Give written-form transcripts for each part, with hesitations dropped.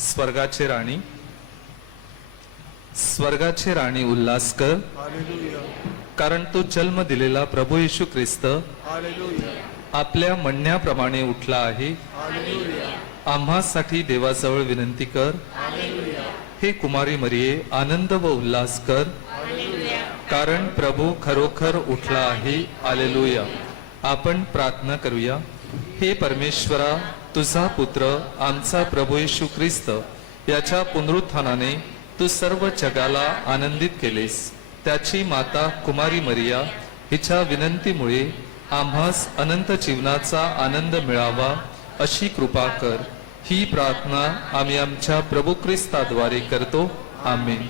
स्वर्गाचे राणी, स्वर्गाचे राणी उल्हास कर, हालेलुया, कारण तो जन्म दिलेला प्रभू येशू ख्रिस्त हालेलुया, आपल्या म्हणण्याप्रमाणे उठला आहे. हालेलुया, आम्हासाठी देवाजवळ विनंती कर. हे कुमारी मरिये, आनंद व उल्हास कर, कारण प्रभू खरोखर उठला आहे. हालेलुया. आपण प्रार्थना करूया. हे परमेश्वरा, तुझा पुत्र आमचा प्रभू येशू ख्रिस्त याच्या पुनरुत्थानाने तू सर्व जगाला आनंदित केलेस. त्याची माता कुमारी मरिया हिच्या विनंतीमुळे आम्हास अनंत जीवनाचा आनंद मिळावा अशी कृपा कर. ही प्रार्थना आम्ही आमच्या प्रभू ख्रिस्ताद्वारे करतो. आमेन.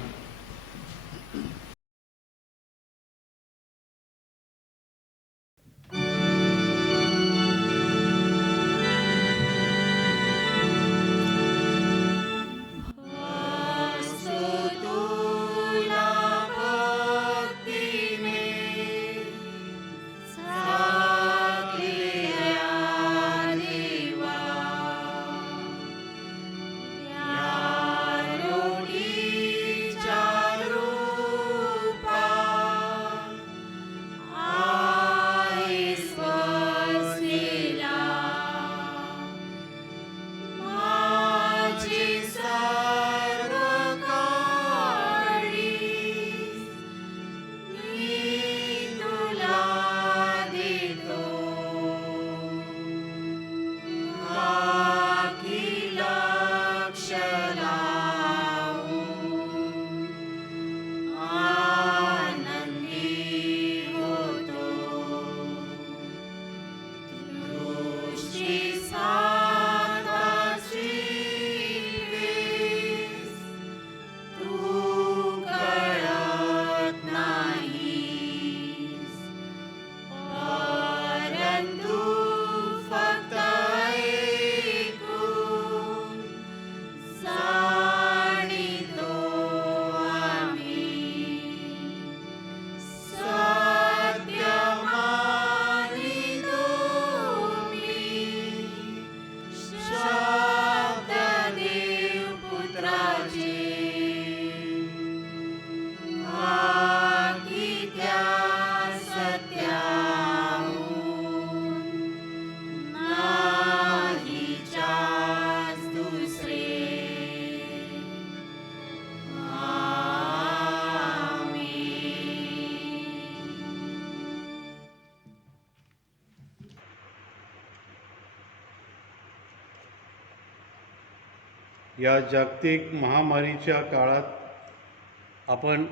या जागतिक महामारीच्या काळात आपण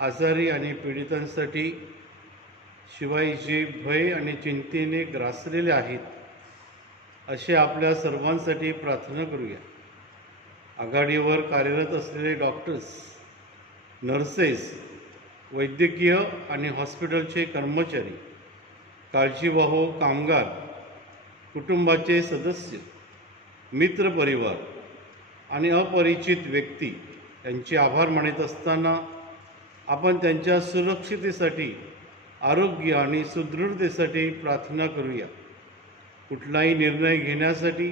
आजारी आणि पीडितांसाठी शिवाय जे भय आणि चिंतेने ग्रासलेले आहेत असे आपल्या सर्वांसाठी प्रार्थना करूया. आघाडीवर कार्यरत असलेले डॉक्टर्स, नर्सेस, वैद्यकीय आणि हॉस्पिटलचे कर्मचारी, काळजीवाहू कामगार, कुटुंबाचे सदस्य, मित्रपरिवार आणि अपरिचित व्यक्ती यांचे आभार मानित असताना आपण त्यांच्या सुरक्षितेसाठी, आरोग्य आणि सुदृढतेसाठी प्रार्थना करूया. कुठलाही निर्णय घेण्यासाठी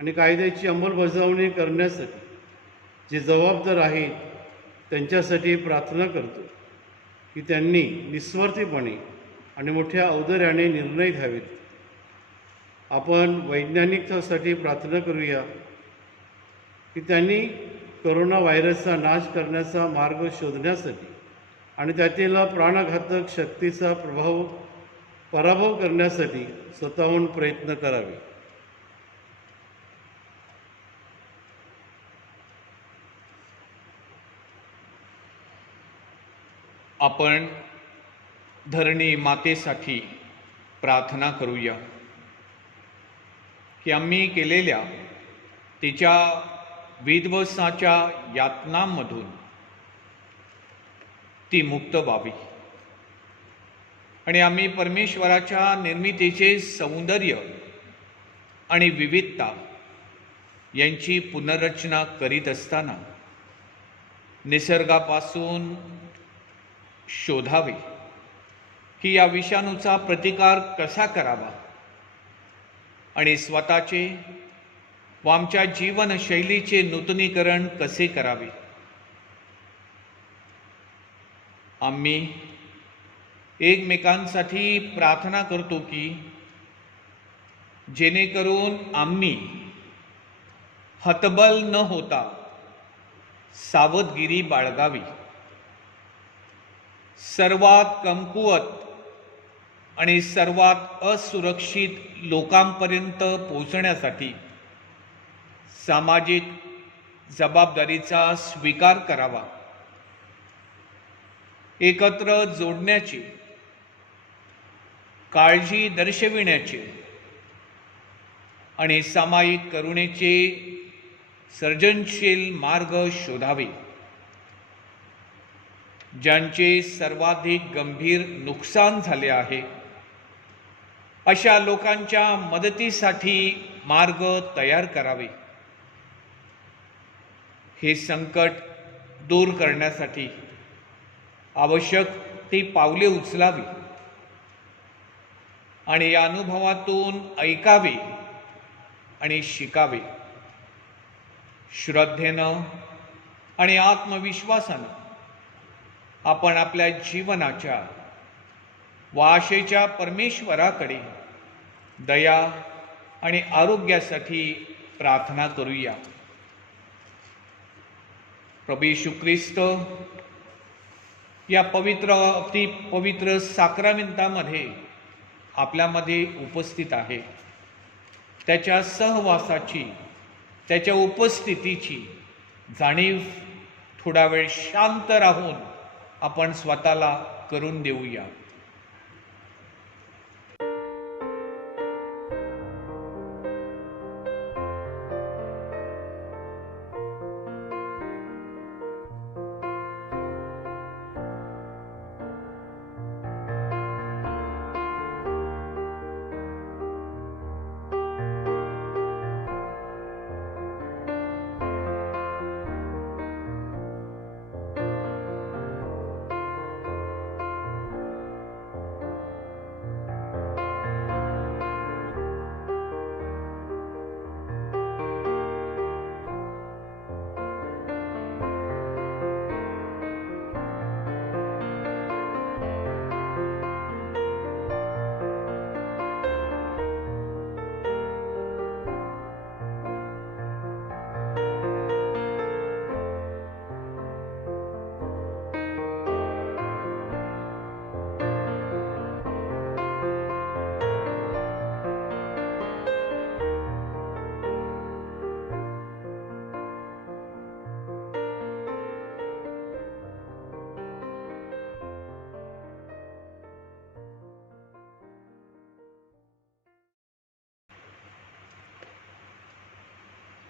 आणि कायद्याची अंमलबजावणी करण्यासाठी जे जबाबदार आहेत त्यांच्यासाठी प्रार्थना करतो की त्यांनी निस्वार्थीपणे आणि मोठ्या औदार्याने निर्णय घ्यावेत. आपण वैज्ञानिकांसाठी प्रार्थना करूया की त्यांनी कोरोना व्हायरसचा नाश करण्याचा मार्ग शोधण्यासाठी आणि त्यातील प्राणघातक शक्तीचा पराभव करण्यासाठी स्वतःहून प्रयत्न करावे. आपण धरणी मातेसाठी प्रार्थना करूया की आम्ही केलेल्या तिच्या विध्वंसाच्या यातनांमधून ती मुक्त व्हावी आणि आम्ही परमेश्वराच्या निर्मितीचे सौंदर्य आणि विविधता यांची पुनर्रचना करीत असताना निसर्गापासून शोधावे की या विषाणूचा प्रतिकार कसा करावा आणि स्वतःचे व आमच्या जीवनशैलीचे नूतनीकरण कसे करावे. आम्ही एकमेकांसाठी प्रार्थना करतो की जेणेकरून आम्ही हतबल न होता सावधगिरी बाळगावी. सर्वात कमकुवत आणि सर्वात असुरक्षित लोकांपर्यंत पोहोचण्यासाठी सामाजिक जबाबदारीचा स्वीकार करावा. एकत्र जोडण्याचे, काळजी दर्शविण्याचे आणि सामायिक करुणेचे सर्जनशील मार्ग शोधावे. ज्यांचे सर्वाधिक गंभीर नुकसान झाले आहे अशा लोकांच्या मदतीसाठी मार्ग तयार करावे. हे संकट दूर करण्यासाठी आवश्यक ती पावले उचलावी आणि या अनुभवातून ऐकावे आणि शिकावे. श्रद्धेनं आणि आत्मविश्वासानं आपण आपल्या जीवनाच्या व आशेच्या परमेश्वराकडे दया आणि आरोग्यासाठी प्रार्थना करूया. प्रभू येशू ख्रिस्त या अति पवित्र साक्रामेंटामध्ये आपल्यामध्ये उपस्थित आहे. त्याच्या सहवासाची, त्याच्या उपस्थितीची जाणीव थोडा वेळ शांत राहून आपण स्वतःला करून देऊया.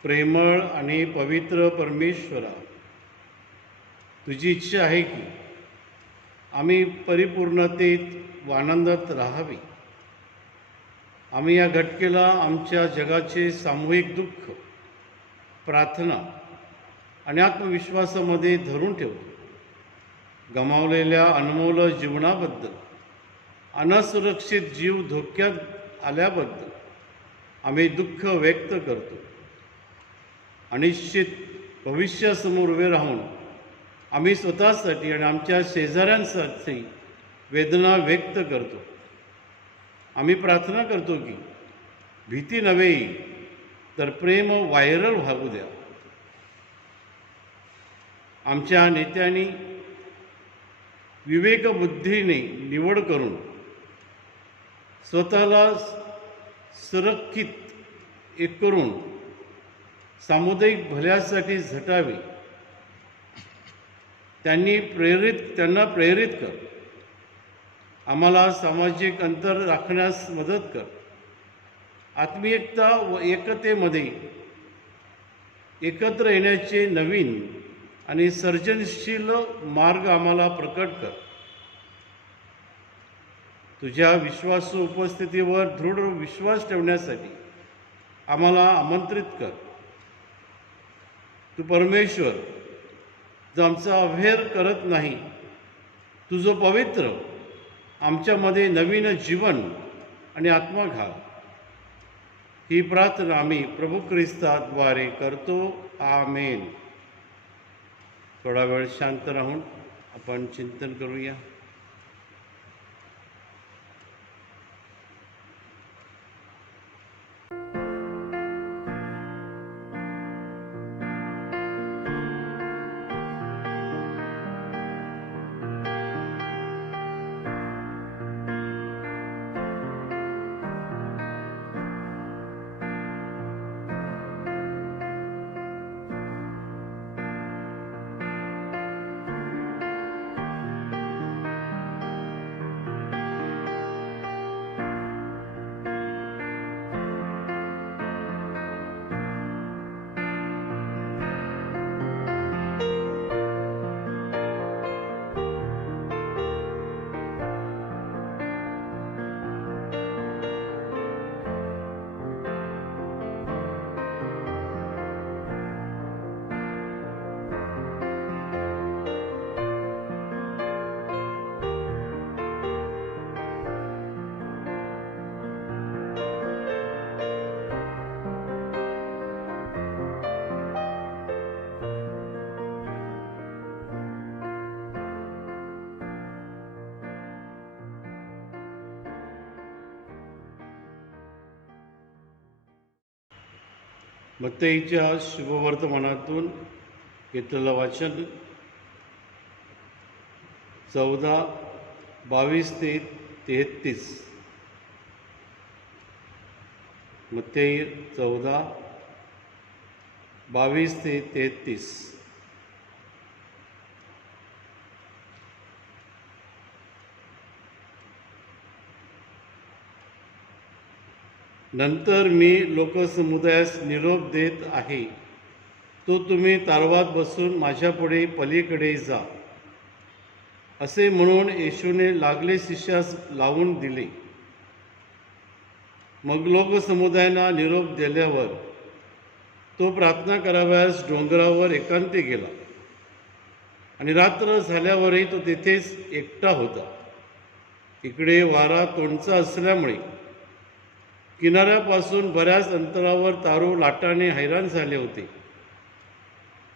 प्रेमळ आणि पवित्र परमेश्वरा, तुझी इच्छा आहे की आम्ही परिपूर्णतेत व आनंदात राहावे. आम्ही या घटकेला आमच्या जगाचे सामूहिक दुःख, प्रार्थना आणि आत्मविश्वासामध्ये धरून ठेवतो. गमावलेल्या अनमोल जीवनाबद्दल, अनसुरक्षित जीव धोक्यात आल्याबद्दल आम्ही दुःख व्यक्त करतो. अनिश्चित भविष्यासमोर उभे राहून आम्ही स्वतःसाठी आणि आमच्या शेजाऱ्यांसाठी वेदना व्यक्त करतो. आम्ही प्रार्थना करतो की भीती नव्हे तर प्रेम व्हायरल व्हावू द्या. आमच्या नेत्यांनी विवेकबुद्धीने निवड करून स्वतःला सुरक्षित एक करून सामुदायिक भल्यासाठी झटावे. त्यांना प्रेरित कर. आम्हाला सामाजिक अंतर राखण्यास मदत कर. आत्मीयता व एकतेमध्ये एकत्र येण्याचे नवीन आणि सर्जनशील मार्ग आम्हाला प्रकट कर. तुझ्या विश्वासू उपस्थितीवर दृढ विश्वास ठेवण्यासाठी आम्हाला आमंत्रित कर. तू परमेश्वर जो आमचा अवहेर करत नाही, तुझं पवित्र आमच्यामध्ये नवीन जीवन आणि आत्मा घाल. ही प्रार्थना आम्ही प्रभू ख्रिस्ताद्वारे करतो. आमेन. थोडा वेळ शांत राहून आपण चिंतन करूया. मत्तईच्या शुभवर्तमानातून घेतलेलं वाचन 14:22 ते 33. मत्तई 14:22 ते 33. नंतर मी लोकसमुदायास निरोप देत आहे, तो तुम्ही तारवात बसून माझ्यापुढे पलीकडे जा. असे म्हणून येशूने लागले शिष्यास लावून दिले. मग लोकसमुदायांना निरोप दिल्यावर तो प्रार्थना करावयास डोंगरावर एकांती गेला. आणि रात्र झाल्यावरही तो तेथेच एकटा होता. इकडे वारा तोंडचा असल्यामुळे किनाऱ्यापासून बऱ्याच अंतरावर तारू लाटाने हैराण झाले होते.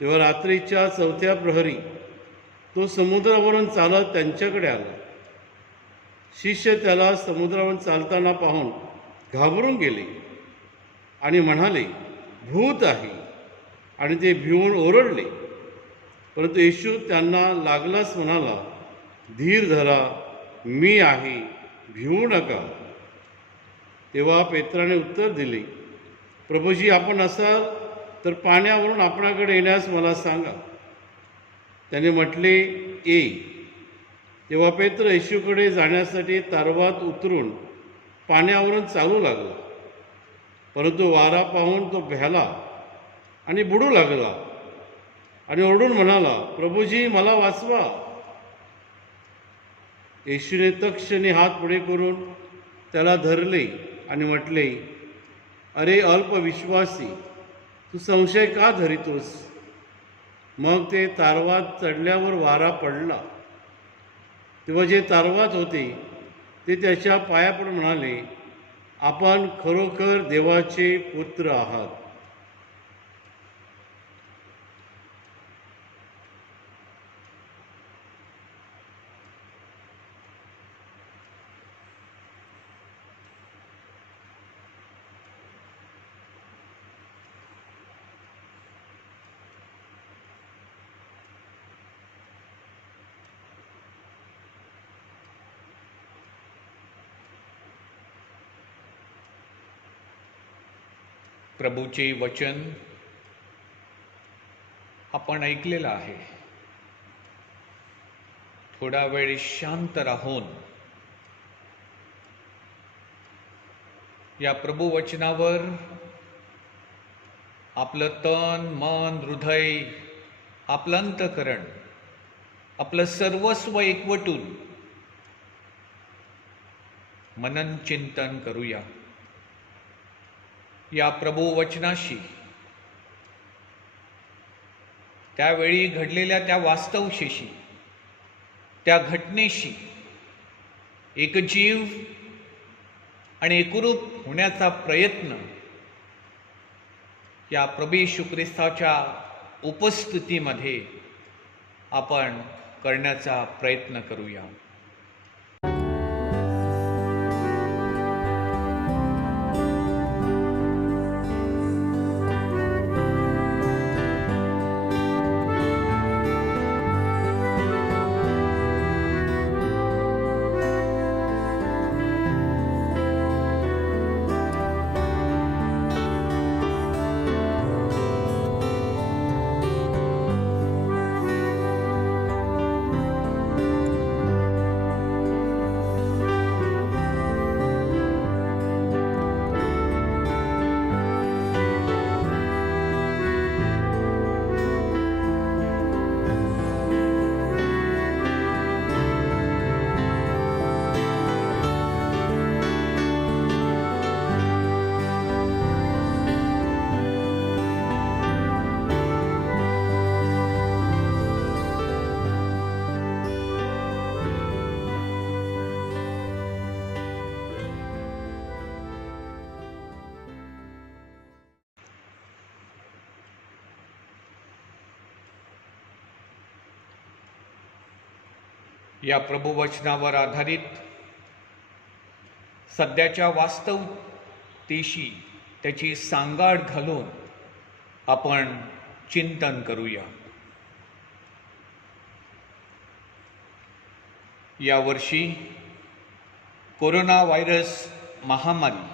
तेव्हा रात्रीच्या 4थ्या प्रहरी तो समुद्रावरून चालत त्यांच्याकडे आला. शिष्य त्याला समुद्रावरून चालताना पाहून घाबरून गेले आणि म्हणाले, भूत आहे, आणि ते भिवून ओरडले. परंतु येशू त्यांना लागलाच म्हणाला, धीर धरा, मी आहे, भिवू नका. तेव्हा पेत्राने उत्तर दिले, प्रभूजी, आपण असाल तर पाण्यावरून आपणाकडे येण्यास मला सांगा. त्याने म्हटले, ये. तेव्हा पेत्र येशूकडे जाण्यासाठी तारवात उतरून पाण्यावरून चालू लागला. परंतु वारा पाहून तो भ्याला आणि बुडू लागला आणि ओरडून म्हणाला, प्रभूजी, मला वाचवा. येशूने तत्क्षणी हात पुढे करून त्याला धरले आणि म्हटले, अरे अल्पविश्वासी, तू संशय का धरितोस? मग ते तारवात चढल्यावर वारा पडला. तेव्हा जे तारवात होते ते त्याच्या पायापड म्हणाले, आपण खरोखर देवाचे पुत्र आहात. प्रभूचे वचन आपण ऐकलेलं आहे. थोडा वेळ शांत राहून या प्रभू वचनावर आपलं तन, मन, हृदय, आपलं अंतःकरण, आपलं सर्वस्व एकवटून मनन चिंतन करूया. या प्रभू वचनाशी, त्यावेळी घडलेल्या त्या वास्तवशेशी, त्या घटनेशी एकजीव आणि एकरूप होण्याचा प्रयत्न या प्रभू येशू ख्रिस्ताच्या उपस्थितीमध्ये आपण करण्याचा प्रयत्न करूया. या प्रभुवचनावर आधारित सध्याच्या वास्तवतेशी त्याची सांगाड घालून आपण चिंतन करूया. यावर्षी कोरोना व्हायरस महामारी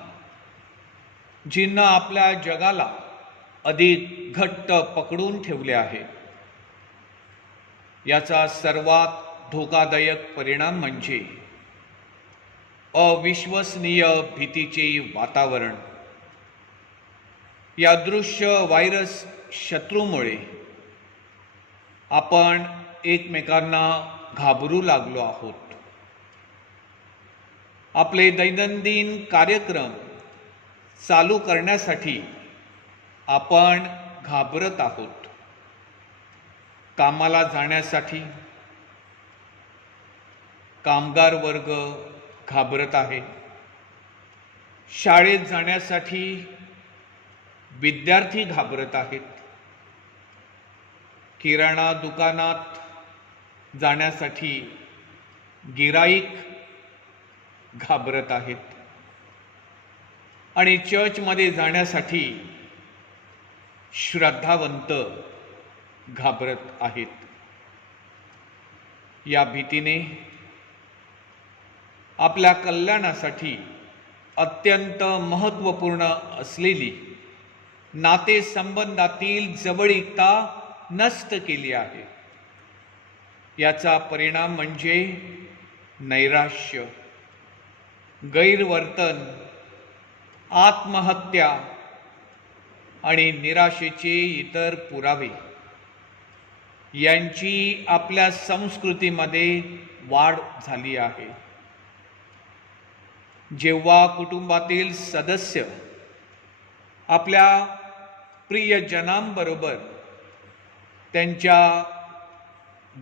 जिनं आपल्या जगाला अधिक घट्ट पकडून ठेवले आहे. याचा सर्वात धोकादायक परिणाम म्हणजे अविश्वसनीय भीतीचे वातावरण. या दृश्य व्हायरस शत्रूमुळे आपण एकमेकांना घाबरू लागलो आहोत. आपले दैनंदिन कार्यक्रम चालू करण्यासाठी आपण घाबरत आहोत. कामाला जाण्यासाठी कामगार वर्ग घाबरत आहे. शाळेत जाण्यासाठी विद्यार्थी घाबरत आहेत. किराणा दुकानात जाण्यासाठी गिराईक घाबरत आहेत आणि चर्चमध्ये जाण्यासाठी श्रद्धावंत घाबरत आहेत. या भीतीने आपल्या कल्याणासाठी अत्यंत महत्त्वपूर्ण असलेली नातेसंबंधातील जवळीकता नष्ट केली आहे. याचा परिणाम म्हणजे नैराश्य, गैरवर्तन, आत्महत्या आणि निराशेचे इतर पुरावे यांची आपल्या संस्कृतीमध्ये वाढ झाली आहे. जेव्हा कुटुंबातील सदस्य आपल्या प्रियजनांबरोबर त्यांच्या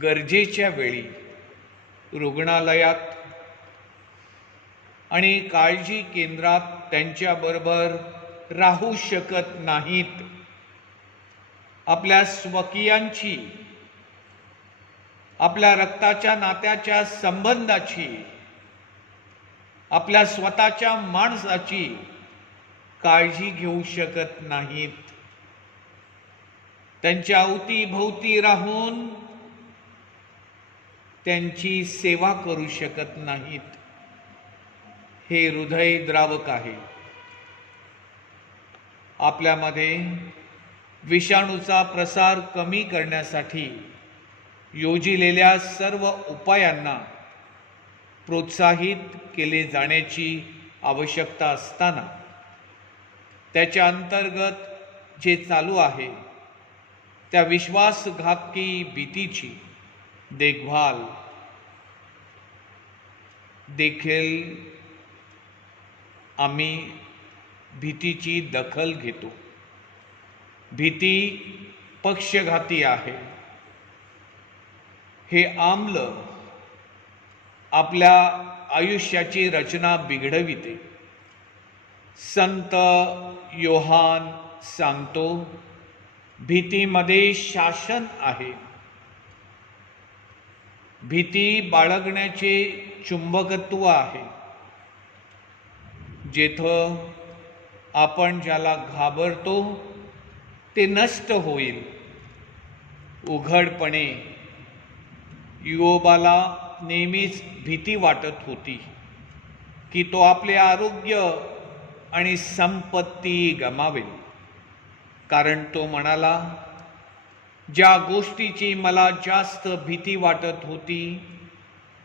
गरजेच्या वेळी रुग्णालयात आणि काळजी केंद्रात त्यांच्याबरोबर राहू शकत नाहीत, आपल्या स्वकीयांची, आपल्या रक्ताच्या नात्याच्या संबंधाची, आपल्या स्वतःच्या माणसाची काळजी घेऊ शकत नाहीत, त्यांच्या अवतीभोवती राहून त्यांची सेवा करू शकत नाहीत, हे हृदयद्रावक आहे. आपल्यामध्ये विषाणूचा प्रसार कमी करण्यासाठी योजिलेल्या सर्व उपायांना प्रोत्साहित केले जाण्याची आवश्यकता असताना त्याच्या अंतर्गत जे चालू आहे त्या विश्वासघातकी भीतीची देखभाल देखील आम्ही भीतीची दखल घेतो. भीती पक्षघाती आहे. हे आम्ल आपल्या आयुष्याची रचना बिघडविते. संत योहान सांगतो, भीतीमध्ये शासन आहे. भीती बाळगण्याचे चुंबकत्व आहे. जेथं आपण ज्याला घाबरतो ते नष्ट होईल. उघडपणे योबाला नेहमीच भीती वाटत होती की तो आपले आरोग्य आणि संपत्ती गमावेल. कारण तो म्हणाला, ज्या गोष्टीची मला जास्त भीती वाटत होती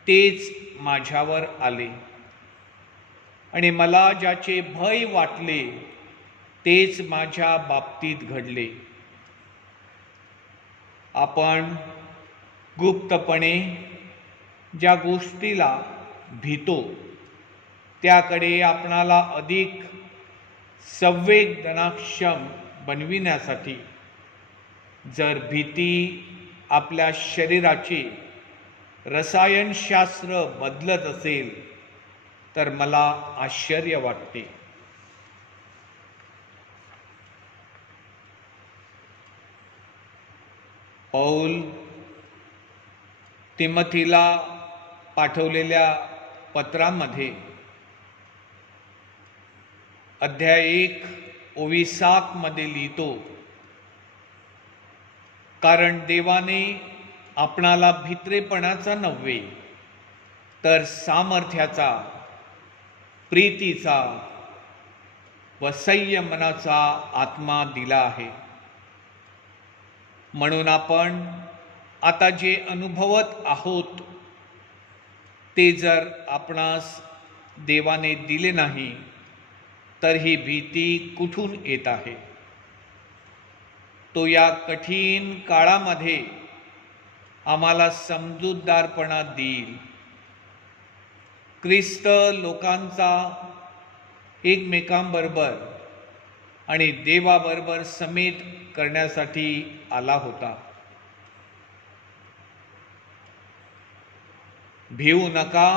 तेच माझ्यावर आले, आणि मला ज्याचे भय वाटले तेच माझ्या बाबतीत घडले. आपण गुप्तपणे ज्या गोष्टीला भीतो त्याकडे आपणाला अधिक संवेदनाक्षम बनविण्यासाठी जर भीती आपल्या शरीराचे रसायनशास्त्र बदलत असेल तर मला आश्चर्य वाटते. पौल तिमोथीला पाठवलेल्या पत्रामध्ये अध्याय 1 ओवी 7 मध्ये लिहितो, कारण देवाने आपणाला भित्रेपणाचा नव्हे तर सामर्थ्याचा, प्रीतीचा व संयमनाचा आत्मा दिला आहे. म्हणून आपण आता जे अनुभवत आहोत ते जर आपणास देवाने दिले नाही तर ही भीती कुठून येत आहे? तो या कठीण काळामध्ये आम्हाला समजूतदारपणा देईल. ख्रिस्त लोकांचा एकमेकांबरोबर आणि देवाबरोबर समेत करण्यासाठी आला होता. भिवू नका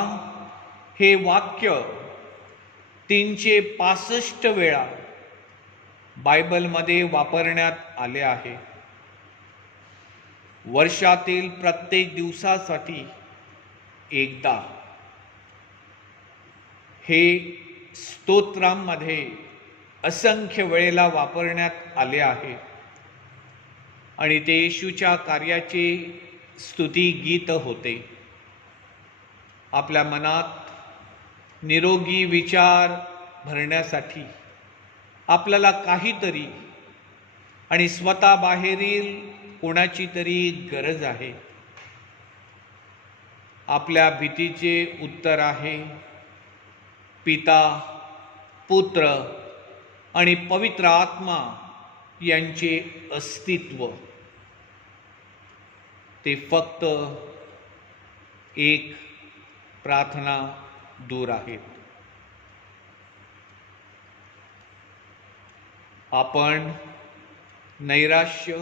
हे वाक्य 365 वेळा बायबलमध्ये वापरण्यात आले आहे. वर्षातील प्रत्येक दिवसासाठी एकदा हे स्तोत्रांमध्ये असंख्य वेळेला वापरण्यात आले आहे आणि ते येशूच्या कार्याचे स्तुती गीत होते. आपल्या मनात निरोगी विचार भरण्यासाठी आपल्याला काहीतरी आणि स्वतः बाहेरील कोणाची तरी गरज आहे. आपल्या भीतीचे उत्तर आहे पिता, पुत्र आणि पवित्र आत्मा यांचे अस्तित्व. ते फक्त एक प्रार्थना दूर आहेत. आपण नैराश्य,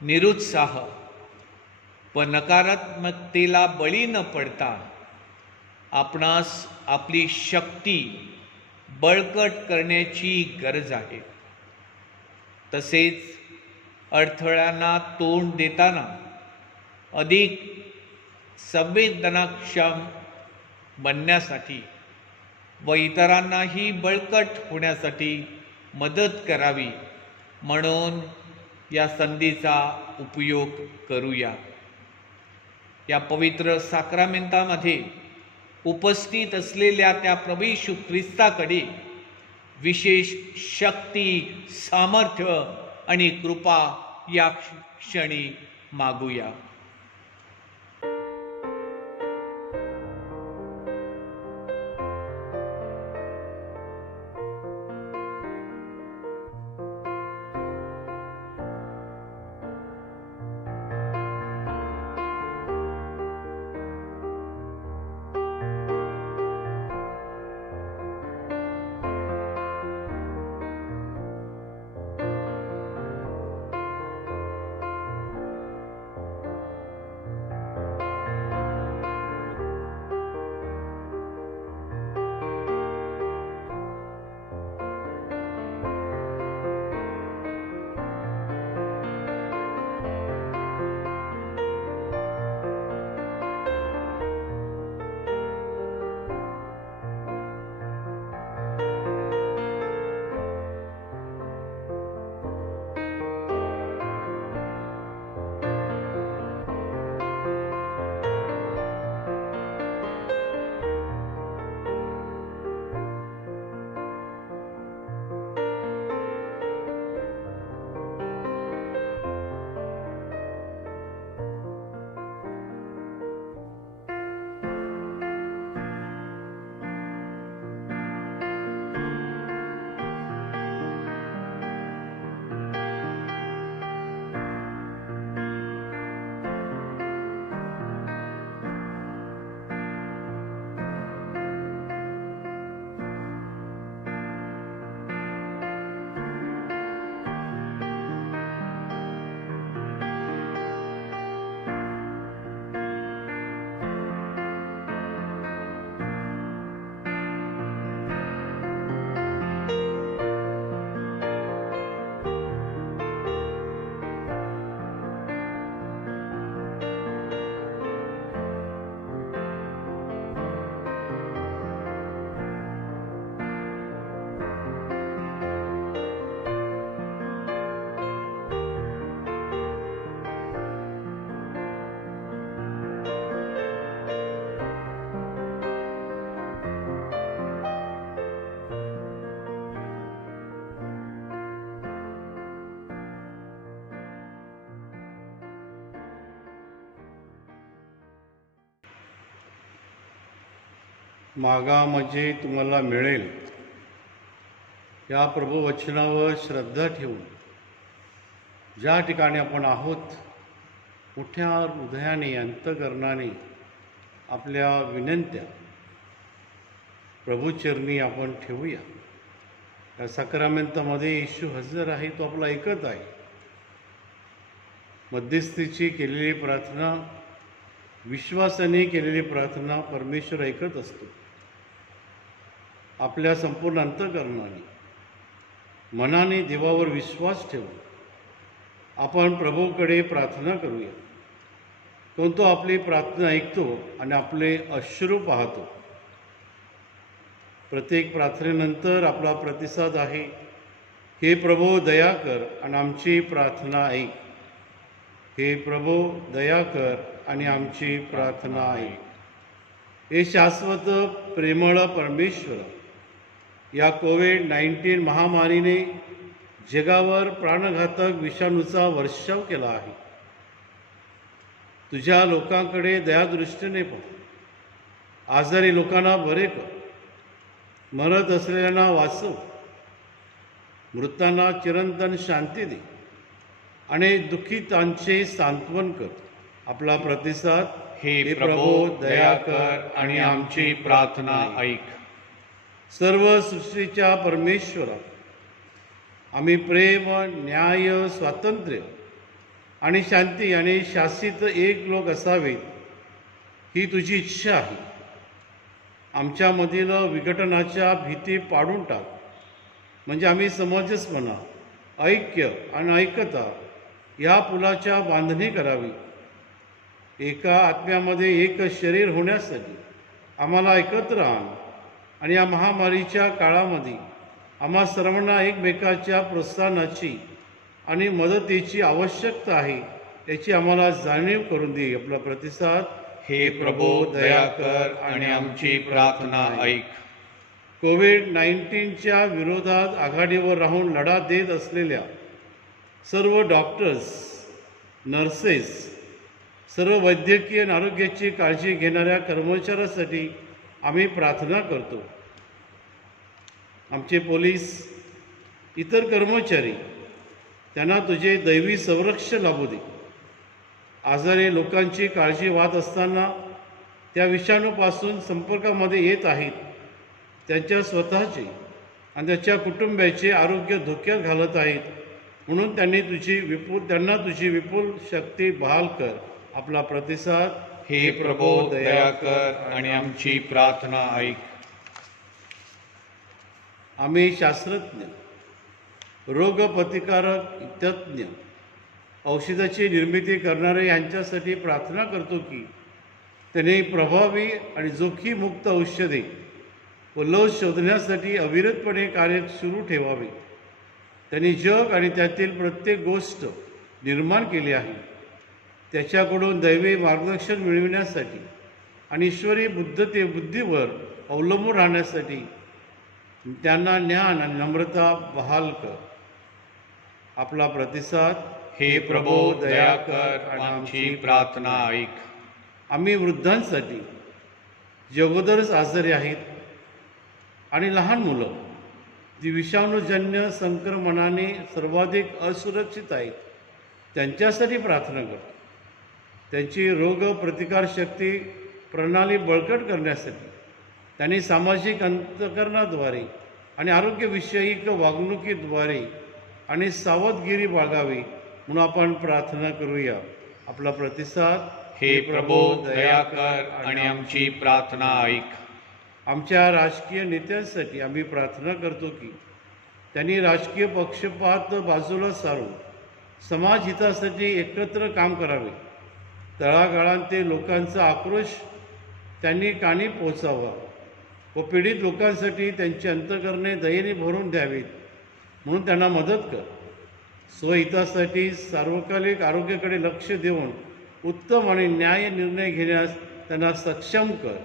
निरुत्साह व नकारात्मकतेला बळी न पडता आपणास आपली शक्ती बळकट करण्याची गरज आहे. तसेच अडथळ्यांना तोंड देताना अधिक संवेदनाक्षम बनण्यासाठी व इतरांनाही बळकट होण्यासाठी मदत करावी म्हणून या संधीचा उपयोग करूया. या पवित्र साक्रामेंटामध्ये उपस्थित असलेल्या त्या प्रभू येशू ख्रिस्ताकडे विशेष शक्ती, सामर्थ्य आणि कृपा या क्षणी मागूया. मागा म्हणजे तुम्हाला मिळेल या प्रभू वचनावर श्रद्धा ठेवून ज्या ठिकाणी आपण आहोत मोठ्या हृदयाने अंतकरणाने आपल्या विनंत्या प्रभूचरणी आपण ठेवूया. या साक्रामेंतामध्ये येशू हजर आहे, तो आपला ऐकत आहे. मध्यस्थीची केलेली प्रार्थना, विश्वासाने केलेली प्रार्थना परमेश्वर ऐकत असतो. आपल्या संपूर्ण अंतकरणाने मनाने देवावर विश्वास ठेवून आपण प्रभूकडे प्रार्थना करूया. तो आपली प्रार्थना ऐकतो आणि आपले अश्रू पाहतो. प्रत्येक प्रार्थनेनंतर आपला प्रतिसाद आहे, हे प्रभू दया कर आणि आमची प्रार्थना ऐक. हे प्रभू दया कर आणि आमची प्रार्थना ऐक. हे शाश्वत प्रेमळ परमेश्वर, या कोविड-19 महामारीने जगावर प्राणघातक विषाणूचा वर्षाव केला आहे. तुझ्या लोकांकडे दयादृष्टीने पाह. आजारी लोकांना बरे कर, मरत असलेल्यांना वाचव, मृतांना चिरंतन शांती दे आणि दुःखितांचे सांत्वन कर. आपला प्रतिसाद, हे प्रभू दया कर आणि आमची प्रार्थना ऐक. सर्व सृष्टीच्या परमेश्वरा, आम्ही प्रेम, न्याय, स्वातंत्र्य आणि शांती आणि शासित एक लोक असावेत ही तुझी इच्छा आहे. आमच्यामधील विघटनाच्या भीती पाडून टाक, म्हणजे आम्ही समंजसपणा, ऐक्य आणि ऐकता या पुलाच्या बांधणी करावी. एका आत्म्यामध्ये एक शरीर होण्यासाठी आम्हाला एकत्र आण आणि या महामारीच्या काळामध्ये आम्हा सर्वांना एकमेकाच्या प्रोत्साहनाची आणि मदतीची आवश्यकता आहे याची आम्हाला जाणीव करून दे. आपला प्रतिसाद, हे प्रभू दया कर आणि आमची प्रार्थना ऐक. कोविड-19च्या विरोधात आघाडीवर राहून लढा देत असलेल्या सर्व डॉक्टर्स, नर्सेस, सर्व वैद्यकीय आणि आरोग्याची काळजी घेणाऱ्या कर्मचाऱ्यांसाठी आम्ही प्रार्थना करतो. आमचे पोलीस, इतर कर्मचारी, त्यांना तुझे दैवी संरक्षण लाभू दे. आजारी लोकांची काळजी वाहत असताना त्या विषाणूपासून संपर्कामध्ये येत आहेत, त्यांच्या स्वतःचे आणि त्याच्या कुटुंबाचे आरोग्य धोक्यात घालत आहेत, म्हणून त्यांना तुझी विपुल शक्ती बहाल कर. आपला प्रतिसाद, हे प्रभू दया कर आणि आमची प्रार्थना ऐक. आम्ही शास्त्रज्ञ, रोगप्रतिकारक तज्ज्ञ, औषधाची निर्मिती करणारे यांच्यासाठी प्रार्थना करतो की त्यांनी प्रभावी आणि जोखीमुक्त औषधे व लस शोधण्यासाठी अविरतपणे कार्य सुरू ठेवावे. त्यांनी जग आणि त्यातील प्रत्येक गोष्ट निर्माण केली आहे. त्याच्याकडून दैवी मार्गदर्शन मिळविण्यासाठी आणि ईश्वरी बुद्धीवर अवलंबून राहण्यासाठी त्यांना ज्ञान आणि नम्रता बहाल कर. आपला प्रतिसाद, हे प्रभू दया कर आणि आमची प्रार्थना ऐक. आम्ही वृद्धांसाठी, जे अगोदरच आजारी आहेत आणि लहान मुलं जी विषाणूजन्य संक्रमणाने सर्वाधिक असुरक्षित आहेत त्यांच्यासाठी प्रार्थना करतो. त्यांची रोगप्रतिकारशक्ती प्रणाली बळकट करण्यासाठी त्यांनी सामाजिक अंतकरणाद्वारे आणि आरोग्यविषयक वागणुकीद्वारे आणि सावधगिरी बाळगावी म्हणून आपण प्रार्थना करूया. आपला प्रतिसाद, हे प्रभू दया कर आणि आमची प्रार्थना ऐक. आमच्या राजकीय नेत्यांसाठी आम्ही प्रार्थना करतो की त्यांनी राजकीय पक्षपात बाजूला सारून समाज हितासाठी एकत्र काम करावे. तळागाळांतील लोकांचा आक्रोश त्यांनी कानी पोहोचावा व पीडित लोकांसाठी त्यांची अंतकरणे दयेने भरून द्यावीत म्हणून त्यांना मदत कर. स्वहितासाठी सार्वकालिक आरोग्याकडे लक्ष देऊन उत्तम आणि न्याय निर्णय घेण्यास त्यांना सक्षम कर.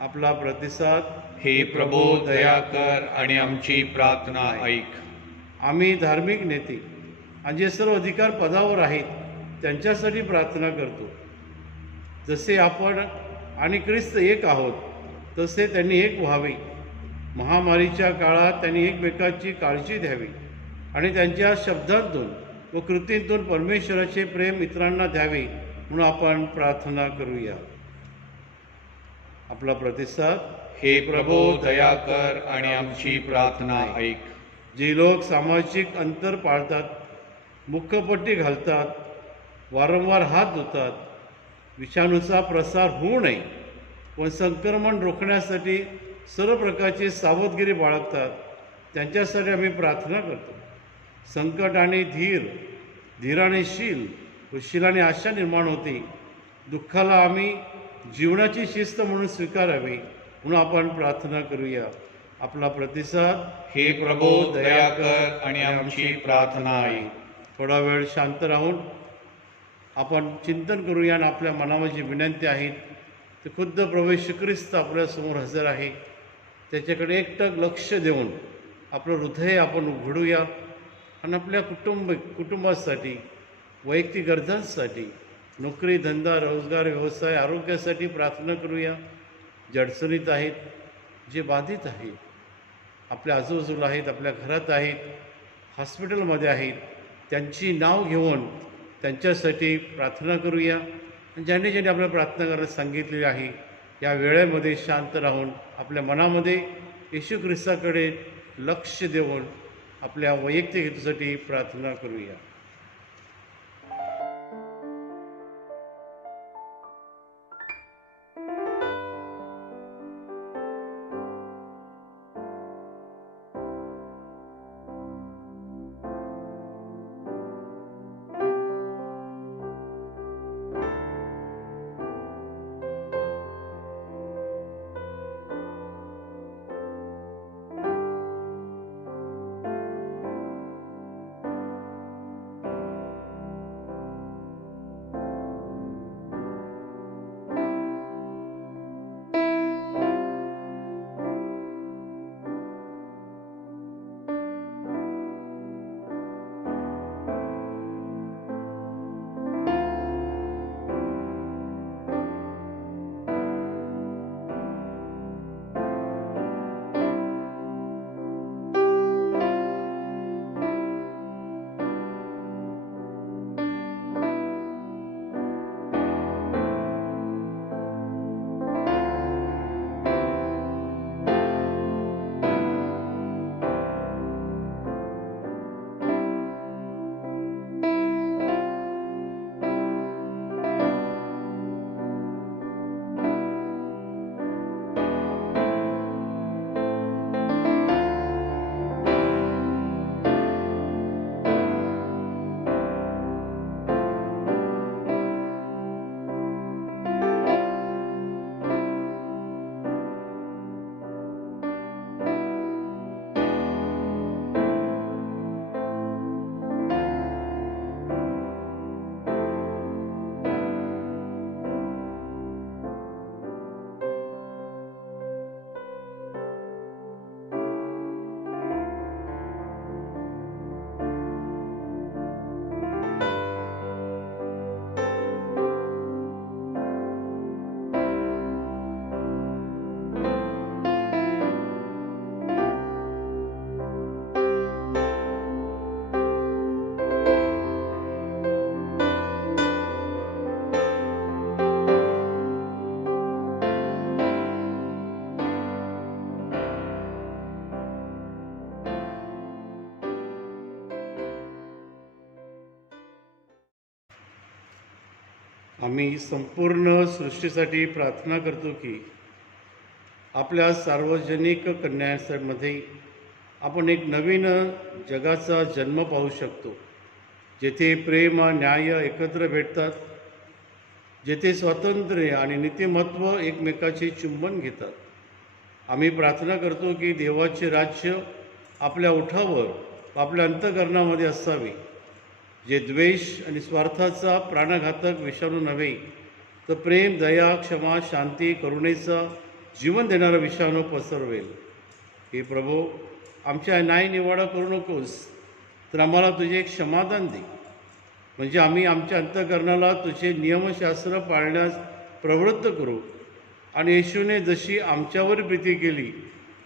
आपला प्रतिसाद, हे प्रभू दया कर आणि आमची प्रार्थना ऐक. आम्ही धार्मिक नेते आणि जे सर्व अधिकार पदावर आहेत त्यांच्यासाठी प्रार्थना करतो. जसे आपण आणि ख्रिस्त एक आहोत तसे त्यांनी एक व्हावे. महामारीच्या काळात त्यांनी एकमेकाची काळजी द्यावी आणि त्यांच्या शब्दांतून व कृतींतून परमेश्वराचे प्रेम इतरांना द्यावे म्हणून आपण प्रार्थना करूया. आपला प्रतिसाद. हे प्रभो दया कर आणि आमची प्रार्थना ऐक. जे लोक सामाजिक अंतर पाळतात, मुखपट्टी घालतात, वारंवार हात धुतात, विषाणूचा प्रसार होऊ नये व संक्रमण रोखण्यासाठी सर्व प्रकारची सावधगिरी बाळगतात, त्यांच्यासाठी आम्ही प्रार्थना करतो. संकट आणि धीराने शील व शीलाने आशा निर्माण होते. दुःखाला आम्ही जीवनाची शिस्त म्हणून स्वीकारावी म्हणून आपण प्रार्थना करूया. आपला प्रतिसाद. हे प्रभो दया कर आणि आमची प्रार्थना ऐक. थोडा वेळ शांत राहून आपण चिंतन करूया आणि आपल्या मनावर जी विनंती आहेत ते खुद्द प्रभू येशू ख्रिस्त आपल्यासमोर हजर आहे, त्याच्याकडे एकटक लक्ष देऊन आपलं हृदय आपण उघडूया आणि आपल्या कुटुंबासाठी, वैयक्तिक गरजांसाठी, नोकरी, धंदा, रोजगार, व्यवसाय, आरोग्यासाठी प्रार्थना करूया. जे अडचणीत आहेत, जे बाधित आहेत, आपल्या आजूबाजूला आहेत, आपल्या घरात आहेत, हॉस्पिटलमध्ये आहेत, त्यांची नाव घेऊन त्यांच्यासाठी प्रार्थना करूया. ज्यांनी ज्यांनी आपल्याला प्रार्थना करायला सांगितलेली आहे या वेळेमध्ये शांत राहून आपल्या मनामध्ये येशू ख्रिस्ताकडे लक्ष देऊन आपल्या वैयक्तिक हेतूसाठी प्रार्थना करूया. आम्ही संपूर्ण सृष्टीसाठी प्रार्थना करतो की आपल्या सार्वजनिक कन्यामध्ये आपण एक नवीन जगाचा जन्म पाहू शकतो, जेथे प्रेम न्याय एकत्र भेटतात, जेथे स्वातंत्र्य आणि नीतिमत्व एकमेकाचे चुंबन घेतात. आम्ही प्रार्थना करतो की देवाचे राज्य आपल्या ओठावर, आपल्या अंतःकरणामध्ये असावे, जे द्वेष आणि स्वार्थाचा प्राणघातक विषाणू नव्हे, तर प्रेम, दया, क्षमा, शांती, करुणेचा जीवन देणारा विषाणू पसरवेल. हे प्रभू, आमच्या न्याय निवाडा करू नकोस, तर आम्हाला तुझे एक क्षमादान दे, म्हणजे आम्ही आमच्या अंतःकरणाला तुझे नियमशास्त्र पाळण्यास प्रवृत्त करू आणि येशूने जशी आमच्यावर प्रीती केली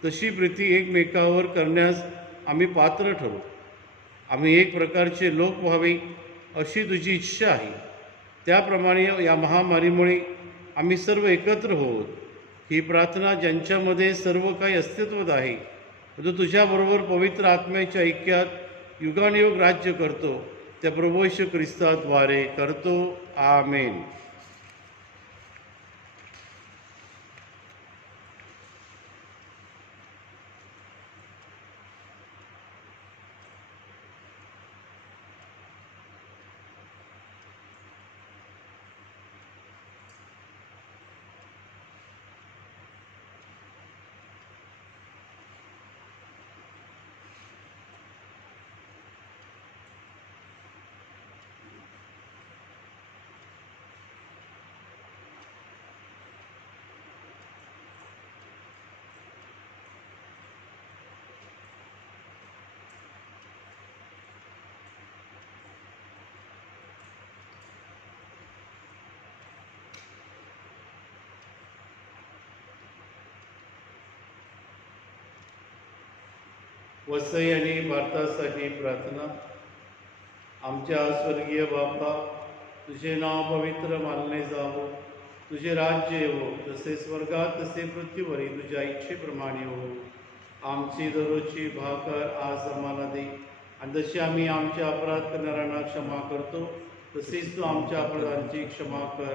तशी प्रीती एकमेकावर करण्यास आम्ही पात्र ठरू. आम्ही एक प्रकारचे लोक व्हावे अशी तुझी इच्छा आहे. त्याप्रमाणे या महामारीमुळे आम्ही सर्व एकत्र होत. ही प्रार्थना ज्यांच्यामध्ये सर्व काही अस्तित्वात आहे, तो तुझ्याबरोबर पवित्र आत्म्याच्या ऐक्यात युगानुयुग राज्य करतो, त्या प्रभू येशू ख्रिस्ताद्वारे करतो. आमेन. वसई आणि भारतासाठी प्रार्थना. आमच्या स्वर्गीय बापा, तुझे नाव पवित्र मानले जावो, तुझे राज्य येवो, जसे स्वर्गात तसे पृथ्वीवरही तुझ्या इच्छेप्रमाणे हो. आमची दररोजची भाकर आज आम्हाला दे, आणि जशी आम्ही आमच्या अपराध करणाऱ्यांना क्षमा करतो तसेच तू आमच्या अपराधांची क्षमा कर,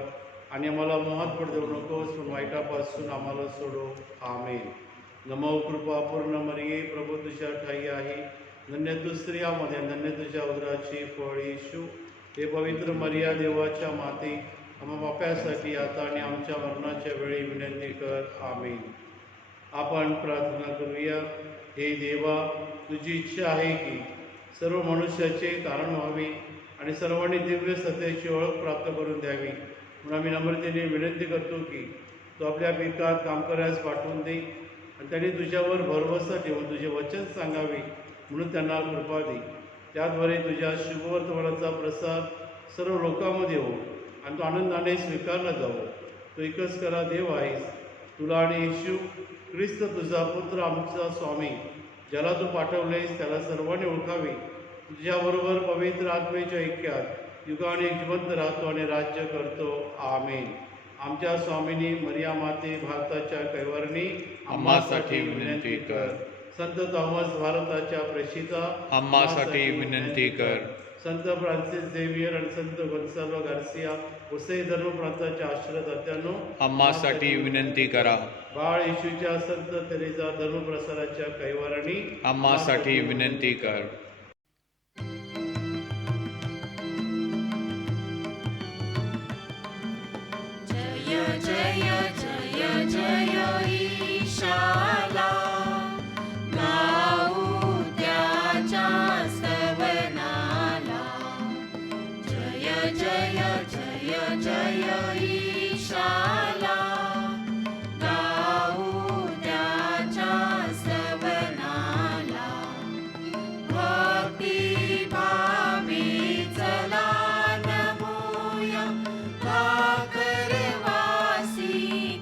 आणि आम्हाला मोहात पडू नकोस, पण वाईटापासून आम्हाला सोडो. आमेन. नमो कृपा पूर्ण मरिये, प्रभू तुझ्या ठाई आहे, धन्य तू स्त्रियामध्ये, धन्य तुझ्या उदराची फळ येशू. हे पवित्र मरिया, देवाच्या माते, आम्हा पाप्यासाठी आता आणि आमच्या मरणाच्या वेळी विनंती कर. आमेन. आपण प्रार्थना करूया. हे देवा, तुझी इच्छा आहे की सर्व मनुष्याचे कारण व्हावे आणि सर्वांनी दिव्य सत्याची ओळख प्राप्त करून द्यावी, म्हणून आम्ही नम्रतेने विनंती करतो की तू आपल्या पिकात कामकऱ्यास पाठवून दे, आणि त्यांनी तुझ्यावर भरवसा ठेवून तुझे वचन सांगावे म्हणून त्यांना कृपा दे. त्याद्वारे तुझ्या शुभवर्तमानाचा प्रसार सर्व लोकांमध्ये हो, आणि तो आनंदाने स्वीकारला जावो. तो एकच करा देव आहेस, तुला आणि येशू ख्रिस्त तुझा पुत्र आमचा स्वामी, ज्याला तू पाठवलेस त्याला सर्वांनी ओळखावे. तुझ्याबरोबर पवित्र आत्म्याच्या ऐक्यात युगाने जिवंत राहतो आणि राज्य करतो. आमेन. आमच्या स्वामिनी मरिया माते, भारताच्या कैवारणी आम्हासाठी विनंती कर. संत थॉमस, भारताच्या प्रेषिता, आम्हासाठी विनंती कर. संत फ्रान्सिस झेवियर आणि संत गोन्सालो गार्सिया, वसई धर्म प्रांताच्या आश्रयदात्यांनो, आम्हासाठी विनंती करा. बाळ येशूच्या संत तेरेसा धर्मप्रसाराच्या कैवारांनी आम्हासाठी विनंती कर. जय जय जय जय ईशाला, गाऊ त्याच्या स्तवनाला. जय जय जय जय ईशाला, गाऊ त्याच्या स्तवनाला. भक्ती भावी चला नमूया, भाकरवासी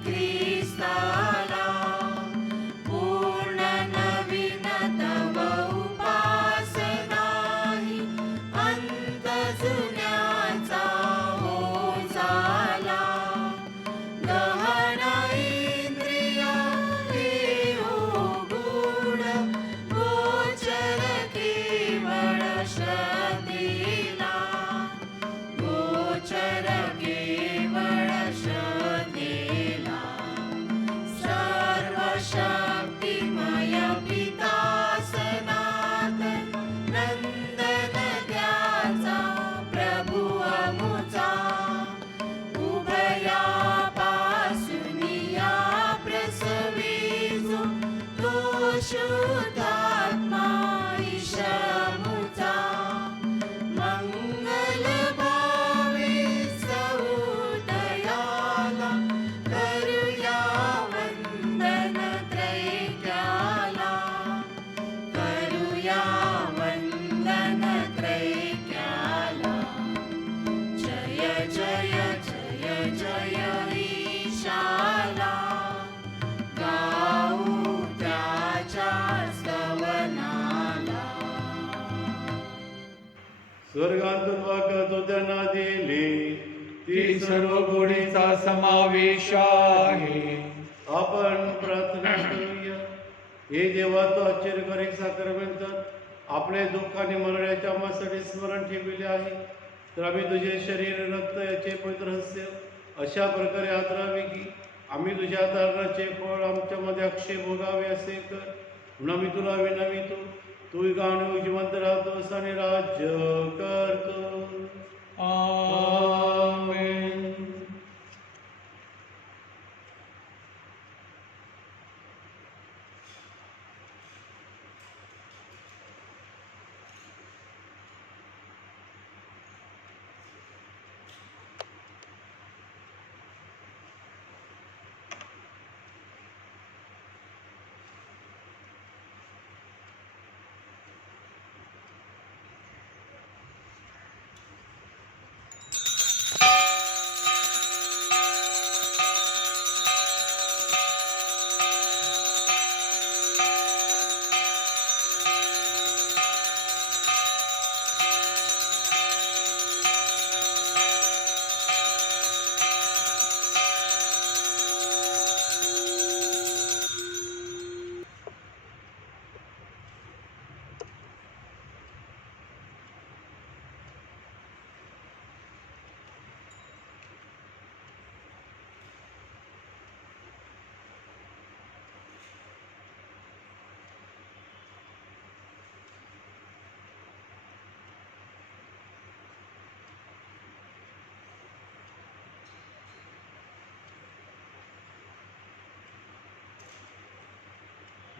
ख्रिस्ताला. पूर्ण नवीन तव उपासनाही, अंत जुन्याचा हो झाला. गहन इंद्रिया गुण, गोचर केवळ श्रद्धेला. गोचर केवळ श्रद्धेला. सर्व शक्तिमय पिता सनातन, नंदन त्याचा प्रभु अमुचा. उभया पासूनिया प्रसविजो, तो शुद्धात्मा ईशमुचा. मंगल भावे सौदयाला, करूया वंदन त्रैक्याला. करूया वंदन त्रैक्याला. जय जय जय जय ईशाला. स्वर्गांतून वाक तू त्यांना दिली, ती सर्व गोडीचा समावेश आहे. आपण प्रार्थना करूया. हे देवा, तो आश्चर्यकारक साक्रमेंट आपले दुःख आणि मरणाच्या आम्हासाठी स्मरण ठेवले आहे, तर आम्ही तुझे शरीर रक्त याचे पवित्र रहस्य अशा प्रकारे आदरावे की आम्ही तुझ्या तारणाचे फळ आमच्यामध्ये अक्षय भोगावे असे कर. म्हणून आम्ही तुला विनवितो, तू गाणं जिवंत राहतोस आणि राज्य करतो. आमेन.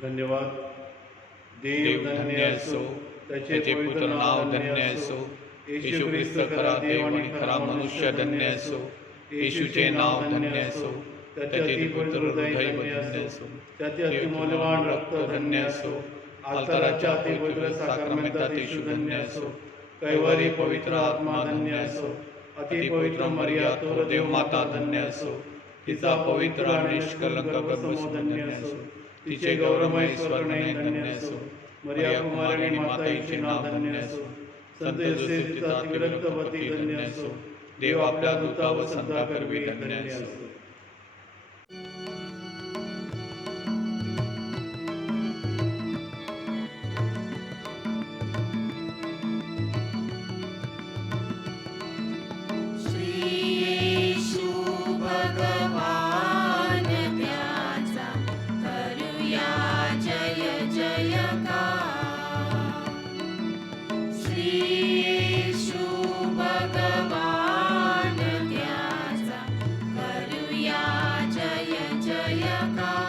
धन्यवाद. देव धन्य असो, त्याचे पवित्र नाव धन्य असो. येशू ख्रिस्त खरा देव आणि खरा मनुष्य धन्य असो. येशूचे नाव धन्य असो, त्याचे पवित्र हृदय धन्य असो. त्याचे अतिमौल्यवान रक्त धन्य असो. अल्ताराच्या अतिपवित्र साक्रमेंटात येशू धन्य असो. कैवारी पवित्र आत्मा धन्य असो. अतिपवित्र मर्या तो देव माता धन्य असो. तिचा पवित्र आणि निष्कलंक गर्भ धन्य असो. तिचे गौरवमय स्वर्ण धन्य असो. मर्या कुमारी माताईचे नाव धन्य असो. संत योसेफ तिचा अतिविरक्त पती धन्य असो. देव आपल्या दूता व संतांकरवी धन्य असो. श्री येशू भगवान त्याचा करूया जय जयकार. श्री येशू भगवान त्याचा करूया जय जयकार.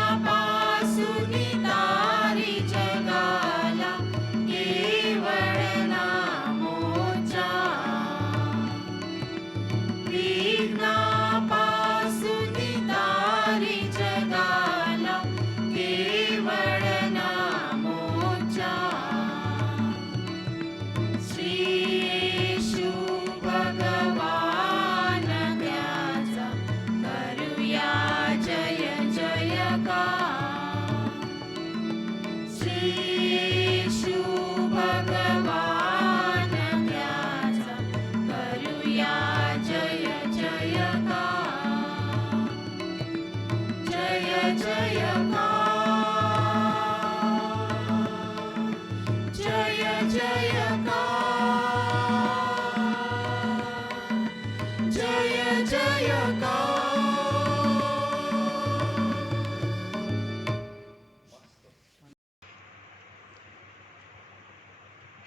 विघ्नापासून तारी जगाला केवळ नामोच्चार. विघ्नापासून तारी जगाला केवळ नामोच्चार. श्री येशू भगवान त्याचा करूया जय जयकार. श्री येशू भगवान त्याचा करूया जय जयकार. जय जयकार. जय जयकार. जय जयकार.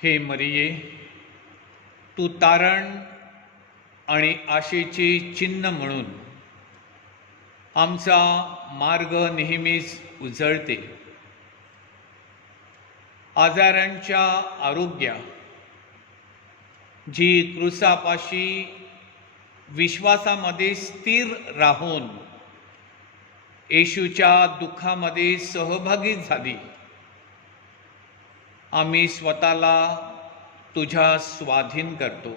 हे मरिये, तू तारण आणि आशेचे चिन्ह म्हणून आमचा मार्ग नेहमीच उजळते. आजारांच्या आरोग्या, जी क्रूसापाशी विश्वासामध्ये स्थिर राहून येशूच्या दुःखामध्ये सहभागी झाली, आम्ही स्वतःला तुझ्या स्वाधीन करतो.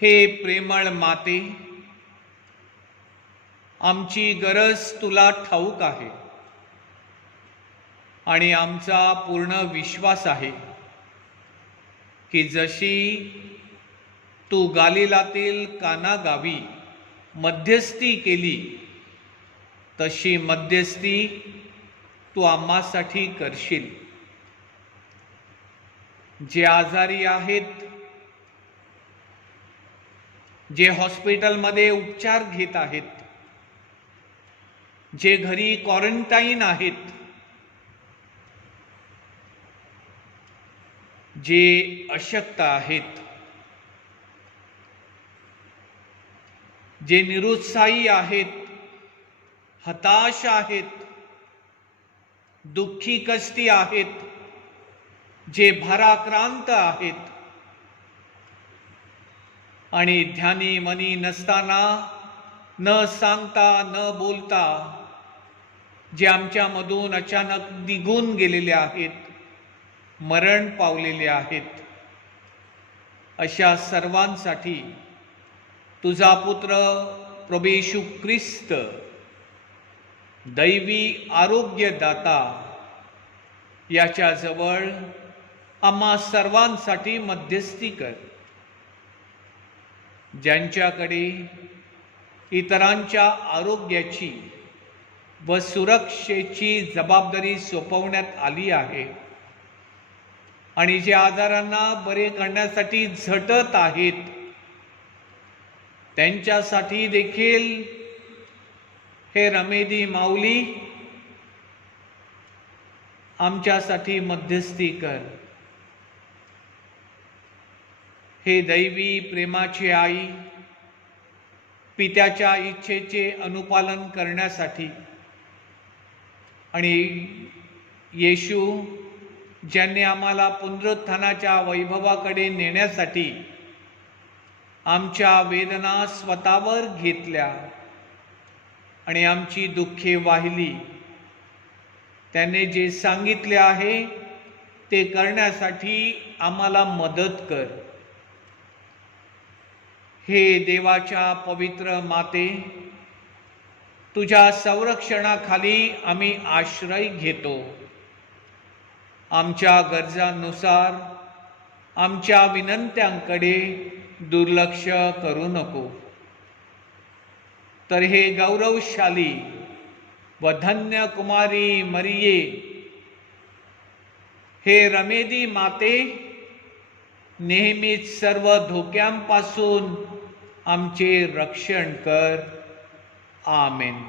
हे प्रेमळ माते, आमची गरज तुला ठाऊक आहे. आणि आमचा पूर्ण विश्वास आहे की जशी तू गालिलातील काना गावी मध्यस्थी केली तशी मध्यस्थी तू आम्हासाठी करशील. जे आजारी आहेत, जे हॉस्पिटलमध्ये उपचार घेत आहेत, जे घरी क्वारंटाईन आहेत, जे अशक्त आहेत, जे निरुत्साही आहेत, हताश आहेत, दुःखी कष्टी आहेत, जे भाराक्रांत आहेत आणि ध्यानी मनी नसताना, न सांगता न बोलता जे आमच्यामधून अचानक निघून गेलेले आहेत, मरण पावलेले आहेत, अशा सर्वांसाठी तुझा पुत्र प्रभू येशू ख्रिस्त दैवी आरोग्यदाता याच्याजवळ आम्हा सर्वांसाठी मध्यस्थी कर. ज्यांच्याकडे इतरांच्या आरोग्याची व सुरक्षेची जबाबदारी सोपवण्यात आली आहे आणि जे आजारांना बरे करण्यासाठी झटत आहेत, त्यांच्यासाठी देखील हे रमेदी माऊली आमच्यासाठी मध्यस्थी कर. हे दैवी प्रेमाची आई, पित्याच्या इच्छेचे अनुपालन करण्यासाठी आणि येशू ज्यांनी आम्हाला पुनरुत्थानाच्या वैभवाकडे नेण्यासाठी आमच्या वेदना स्वतःवर घेतल्या आणि आमची दुःखे वाहिली, त्याने जे सांगितले आहे ते करण्यासाठी आम्हाला मदत कर. हे देवाच्या पवित्र माते, तुझ्या संरक्षणाखाली आम्ही आश्रय घेतो. आमच्या गरजांनुसार आमच्या विनंत्यांकडे दुर्लक्ष करू नको. तर हे गौरवशाली व धन्य कुमारी मरिये, हे रमेदी माते, नेहमीच सर्व धोक्यांपासून आमचे रक्षण कर. आमेन.